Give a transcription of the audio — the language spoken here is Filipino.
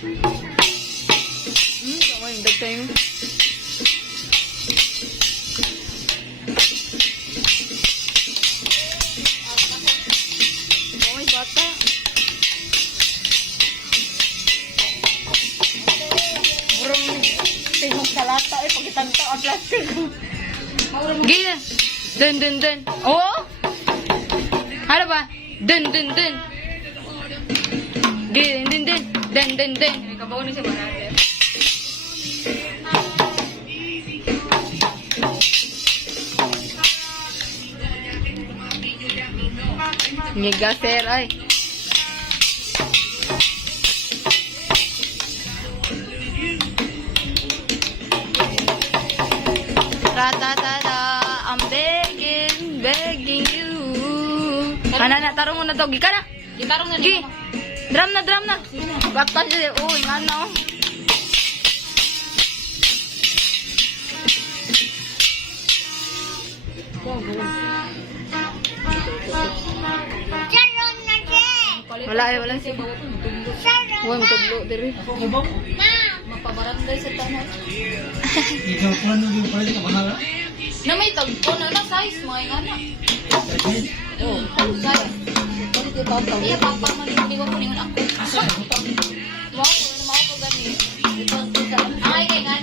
Sama yung dagtay mo. May bata. Burong tingog sa lata eh. Pagkitanta ang plastic. Gila. Dun. Oo? Ano ba? Dun. Gila. Dun. Kabaw na siya marami. Ngiga sir ay. Ratatata, I'm begging you. Ana na tarong mo na to, gika na. Gitarong na Gi. Drum na. Gata siya. Uy, ano? Wala siya. Uy, matuglo diri. Mapabarangay sa tanan. Ikaw pa ano yung pwede ka bahala? Na may tagpo na na size mo yung anak. Oh, size. Iya, papa mo ni ko ningon ako. Wow, na mao ko gani. Ay kay nga